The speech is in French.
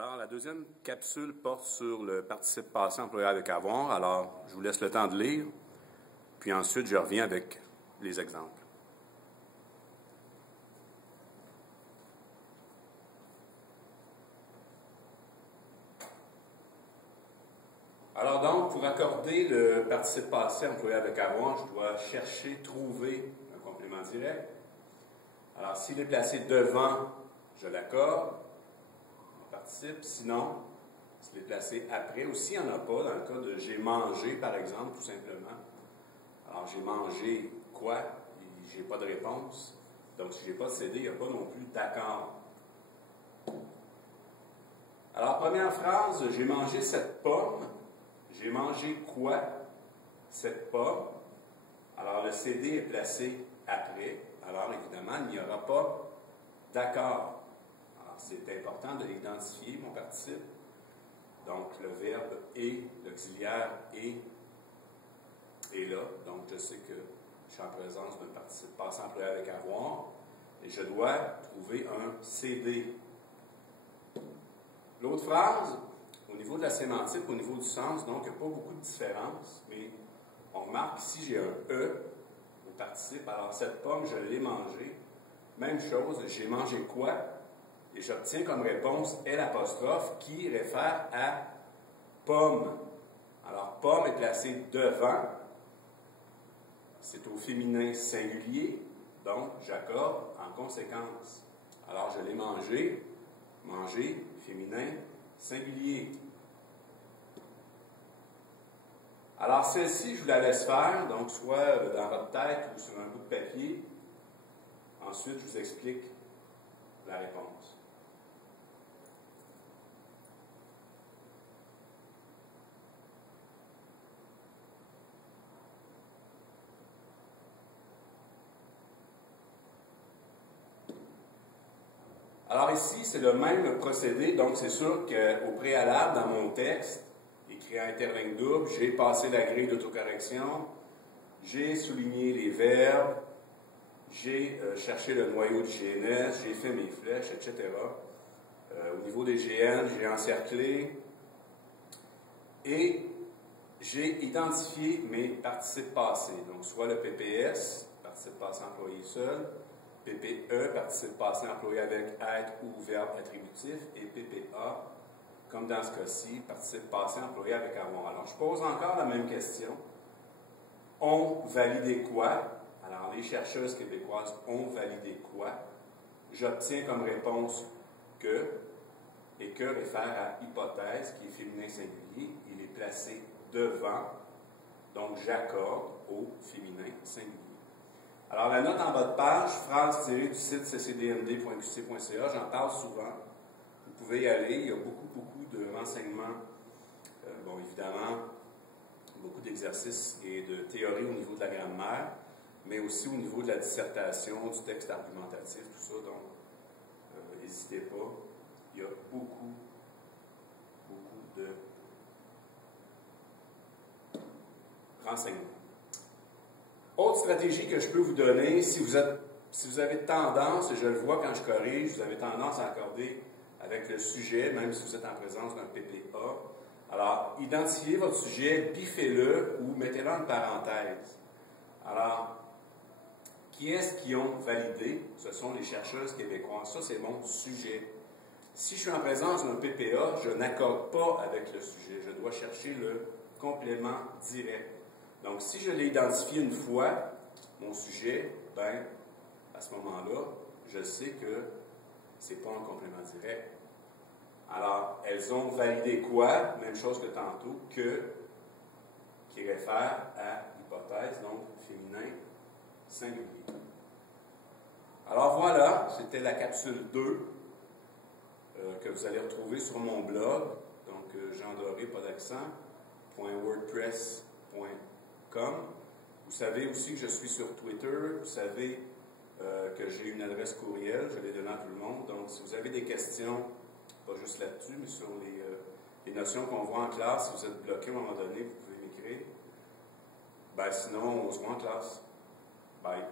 Alors, la deuxième capsule porte sur le participe passé employé avec avoir. Alors, je vous laisse le temps de lire, puis ensuite, je reviens avec les exemples. Alors donc, pour accorder le participe passé employé avec avoir, je dois chercher, trouver un complément direct. Alors, s'il est placé devant, je l'accorde, mon participe. Sinon, s'il est placé après, ou s'il n'y en a pas, dans le cas de j'ai mangé, par exemple, tout simplement. Alors, j'ai mangé quoi? J'ai pas de réponse. Donc, si j'ai pas de CD, il n'y a pas non plus d'accord. Alors, première phrase, j'ai mangé cette pomme. J'ai mangé quoi? Cette pomme. Alors, le CD est placé après. Alors, évidemment, il n'y aura pas d'accord. Alors, c'est important de l'identifier, mon participe. Donc, le verbe est, l'auxiliaire est là. Donc, je sais que je suis en présence d'un participe passé employé avec avoir. Et je dois trouver un CD. L'autre phrase, au niveau de la sémantique, au niveau du sens, donc, il n'y a pas beaucoup de différence, mais on remarque ici, j'ai un E au participe. Alors, cette pomme, je l'ai mangée. Même chose, j'ai mangé quoi? Et j'obtiens comme réponse L' qui réfère à pomme. Alors, pomme est placé devant. C'est au féminin singulier, donc j'accorde en conséquence. Alors, je l'ai mangé. Manger, féminin, singulier. Alors, celle-ci, je vous la laisse faire, donc soit dans votre tête ou sur un bout de papier. Ensuite, je vous explique la réponse. Alors ici, c'est le même procédé, donc c'est sûr qu'au préalable, dans mon texte, écrit en interligne double, j'ai passé la grille d'autocorrection, j'ai souligné les verbes, j'ai cherché le noyau du GNS, j'ai fait mes flèches, etc. Au niveau des GN, j'ai encerclé et j'ai identifié mes participes passés, donc soit le PPS, participe passé employé seul, PPE, participe passé employé avec être ou verbe attributif, et PPA, comme dans ce cas-ci, participe passé employé avec avoir. Alors, je pose encore la même question. Ont validé quoi? Alors, les chercheuses québécoises ont validé quoi? J'obtiens comme réponse que, et que réfère à hypothèse, qui est féminin singulier. Il est placé devant, donc j'accorde au féminin singulier. Alors, la note en bas de page, phrase tirée du site ccdnd.qc.ca, j'en parle souvent. Vous pouvez y aller, il y a beaucoup de renseignements. Bon, évidemment, beaucoup d'exercices et de théorie au niveau de la grammaire, mais aussi au niveau de la dissertation, du texte argumentatif, tout ça. Donc, n'hésitez pas. Il y a beaucoup de renseignements. Autre stratégie que je peux vous donner, si vous avez tendance, et je le vois quand je corrige, vous avez tendance à accorder avec le sujet, même si vous êtes en présence d'un PPA. Alors, identifiez votre sujet, biffez-le ou mettez-le en parenthèse. Alors, qui est-ce qui ont validé? Ce sont les chercheuses québécoises. Ça, c'est mon sujet. Si je suis en présence d'un PPA, je n'accorde pas avec le sujet. Je dois chercher le complément direct. Donc, si je l'ai identifié une fois, mon sujet, ben, à ce moment-là, je sais que ce n'est pas un complément direct. Alors, elles ont validé quoi? Même chose que tantôt, que, qui réfère à hypothèse, donc féminin singulier. Alors voilà, c'était la capsule 2 que vous allez retrouver sur mon blog, donc Jean Doré, pas d'accent, .wordpress.com. Vous savez aussi que je suis sur Twitter, vous savez que j'ai une adresse courriel, je l'ai donnée à tout le monde, donc si vous avez des questions, pas juste là-dessus, mais sur les notions qu'on voit en classe, si vous êtes bloqué à un moment donné, vous pouvez m'écrire. Ben sinon, on se voit en classe. Bye.